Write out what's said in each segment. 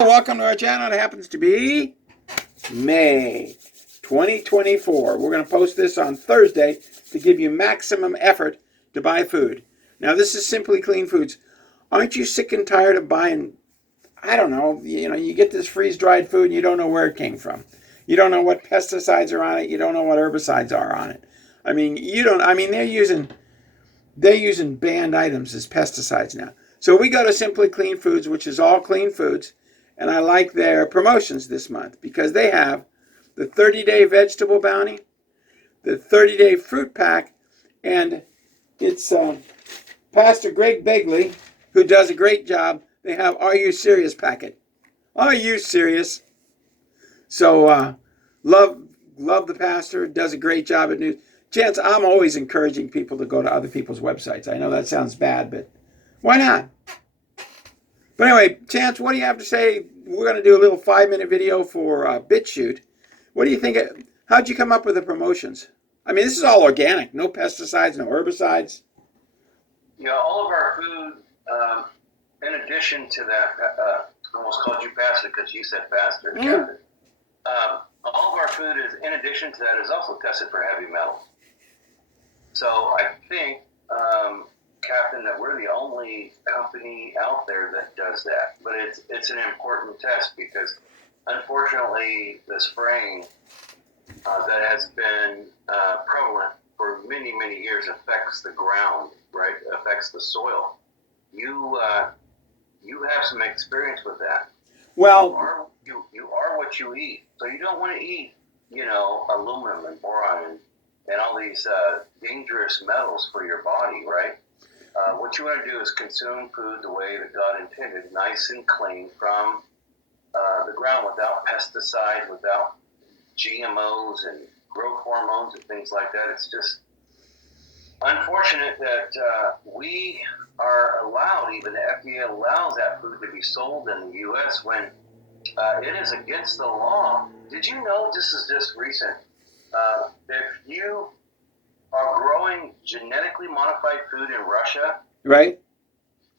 Welcome to our channel. It happens to be May 2024. We're going to post this on Thursday to give you maximum effort to buy food. Now, this is Simply Clean Foods. Aren't you sick and tired of buying, I don't know, you get this freeze-dried food and you don't know where it came from. You don't know what pesticides are on it. You don't know what herbicides are on it. They're using banned items as pesticides now. So we go to Simply Clean Foods, which is all clean foods. And I like their promotions this month because they have the 30-day vegetable bounty, the 30-day fruit pack, and it's Pastor Greg Begley, who does a great job. They have Are You Serious packet. Are you serious? So love the pastor, does a great job at news. Chance, I'm always encouraging people to go to other people's websites. I know that sounds bad, but why not? But anyway, Chance, what do you have to say? We're going to do a little 5-minute video for BitChute. What do you think? How'd you come up with the promotions? I mean, this is all organic. No pesticides, no herbicides. Yeah, all of our food, in addition to that, I almost called you pastor because you said pastor. All of our food is, in addition to that, is also tested for heavy metals. So I think, Captain, that we're the only company out there that does that. But it's an important test because, unfortunately, the spraying that has been prevalent for many, many years affects the ground, right? Affects the soil. You have some experience with that. Well, you are what you eat. So you don't want to eat, aluminum and boron and all these dangerous metals for your body, right? What you want to do is consume food the way that God intended, nice and clean from the ground, without pesticides, without GMOs and growth hormones and things like that. It's just unfortunate that we are allowed, even the FDA allows that food to be sold in the U.S. when it is against the law. Did you know, this is just recent, if you are growing genetically modified food in Russia, right?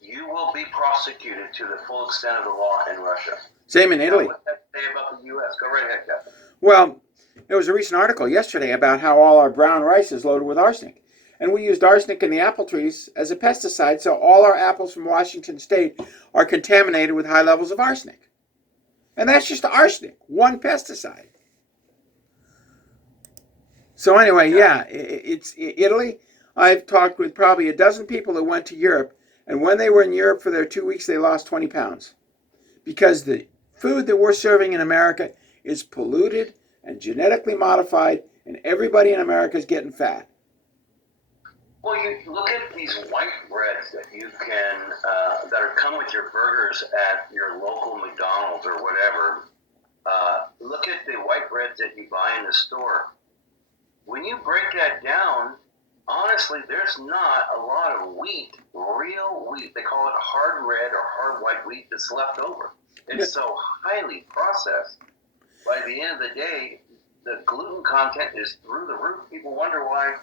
You will be prosecuted to the full extent of the law in Russia. Same in Italy. What does that say about the U.S.? Go right ahead, Captain. Well, there was a recent article yesterday about how all our brown rice is loaded with arsenic. And we used arsenic in the apple trees as a pesticide, so all our apples from Washington State are contaminated with high levels of arsenic. And that's just arsenic, one pesticide. So anyway, yeah, it's Italy. I've talked with probably a dozen people that went to Europe, and when they were in Europe for their 2 weeks, they lost 20 pounds. Because the food that we're serving in America is polluted and genetically modified, and everybody in America is getting fat. Well, you look at these white breads that you can, that are come with your burgers at your local McDonald's or whatever. Look at the white breads that you buy in the store. When you break that down, honestly, there's not a lot of wheat, real wheat. They call it hard red or hard white wheat that's left over. It's so highly processed. By the end of the day, the gluten content is through the roof. People wonder why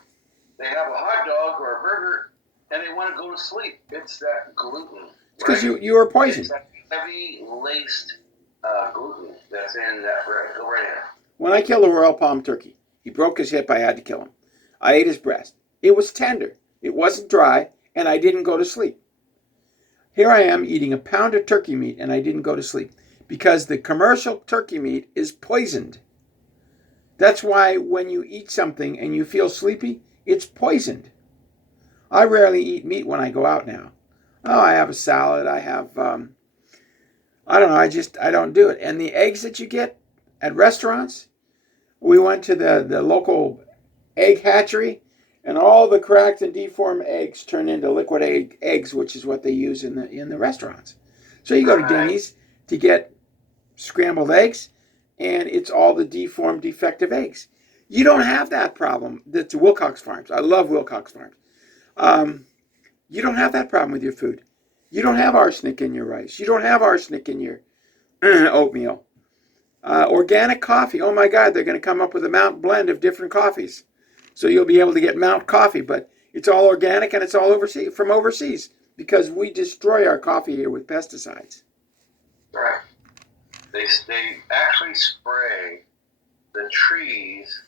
they have a hot dog or a burger and they want to go to sleep. It's that gluten. It's because you were poisoned. It's that heavy laced gluten that's in that bread. Go right ahead. When I killed a royal palm turkey, he broke his hip. I had to kill him. I ate his breast. It was tender. It wasn't dry, and I didn't go to sleep. Here I am eating a pound of turkey meat, and I didn't go to sleep because the commercial turkey meat is poisoned. That's why when you eat something and you feel sleepy, it's poisoned. I rarely eat meat when I go out now. Oh, I have a salad. I have, I don't know. I don't do it. And the eggs that you get at restaurants, we went to the local egg hatchery, and all the cracked and deformed eggs turn into liquid eggs, which is what they use in the restaurants. So you go to Denny's to get scrambled eggs, and it's all the deformed, defective eggs. You don't have that problem. That's Wilcox Farms. I love Wilcox Farms. You don't have that problem with your food. You don't have arsenic in your rice. You don't have arsenic in your oatmeal. Organic coffee. Oh my God, they're going to come up with a Mount blend of different coffees. So you'll be able to get Mount coffee, but it's all organic and it's all from overseas because we destroy our coffee here with pesticides. Right. they actually spray the trees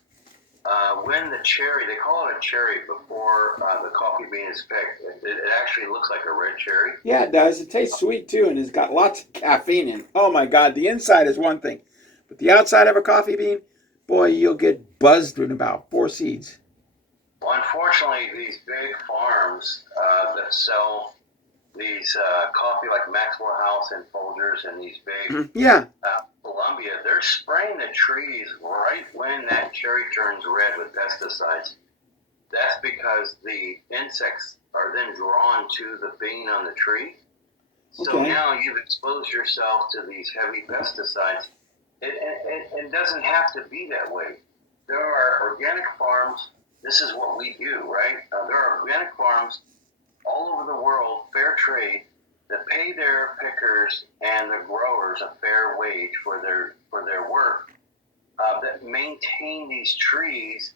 when the cherry, they call it a cherry before the coffee bean is picked. It actually looks like a red cherry. Yeah, it does. It tastes sweet too, and it's got lots of caffeine in it. Oh my God, the inside is one thing, but the outside of a coffee bean, boy, you'll get buzzed in about 4 seeds. Well, unfortunately, these big farms that sell these coffee, like Maxwell House and Folgers, and these big Yeah. Columbia, they're spraying the trees right when that cherry turns red with pesticides. That's because the insects are then drawn to the bean on the tree. So Okay. now you've exposed yourself to these heavy pesticides. It doesn't have to be that way. There are organic farms. This is what we do, right? There are organic farms all over the world, fair trade, that pay their pickers and the growers a fair wage for their work, that maintain these trees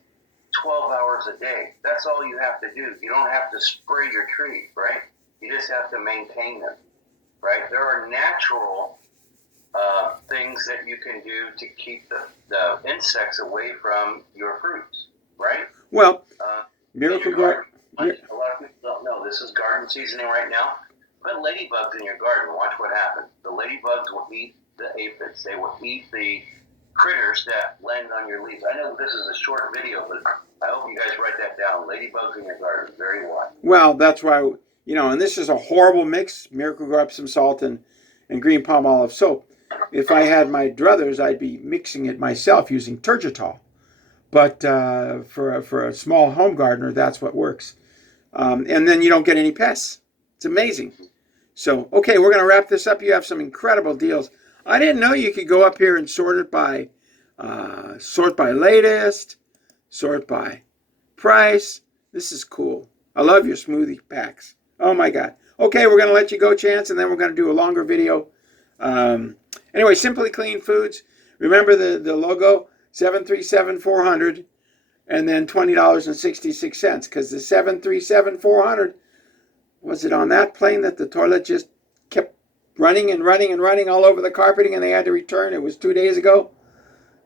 12 hours a day. That's all you have to do. You don't have to spray your tree, right? You just have to maintain them, right? There are natural things that you can do to keep the insects away from your fruits, right? Well, In Miracle your Grow. garden, a lot of people don't know, this is garden seasoning right now. Put ladybugs in your garden. Watch what happens. The ladybugs will eat the aphids. They will eat the critters that land on your leaves. I know this is a short video, but I hope you guys write that down. Ladybugs in your garden. Very wise. Well, that's why, and this is a horrible mix. Miracle Grow Epsom salt and green palm olive soap. If I had my druthers, I'd be mixing it myself using Turgitol. But for a small home gardener, that's what works. And then you don't get any pests. It's amazing. So, okay, we're going to wrap this up. You have some incredible deals. I didn't know you could go up here and sort by latest, sort by price. This is cool. I love your smoothie packs. Oh my God. Okay, we're going to let you go, Chance, and then we're going to do a longer video. Anyway, Simply Clean Foods. Remember the logo, 737-400, and then $20.66, because the 737-400, was it on that plane that the toilet just kept running and running and running all over the carpeting and they had to return? It was 2 days ago.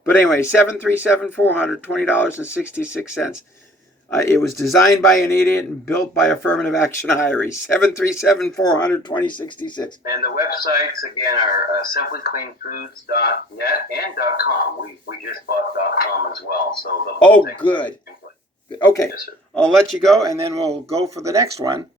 But anyway, 737-400, $20.66. It was designed by an idiot and built by Affirmative Action Irie. 737-400, $20.66. And the websites, again, are simplycleanfoods.net and .com. We just bought .com as well. So Oh, good. Simply. Okay. Yes, sir. I'll let you go, and then we'll go for the next one.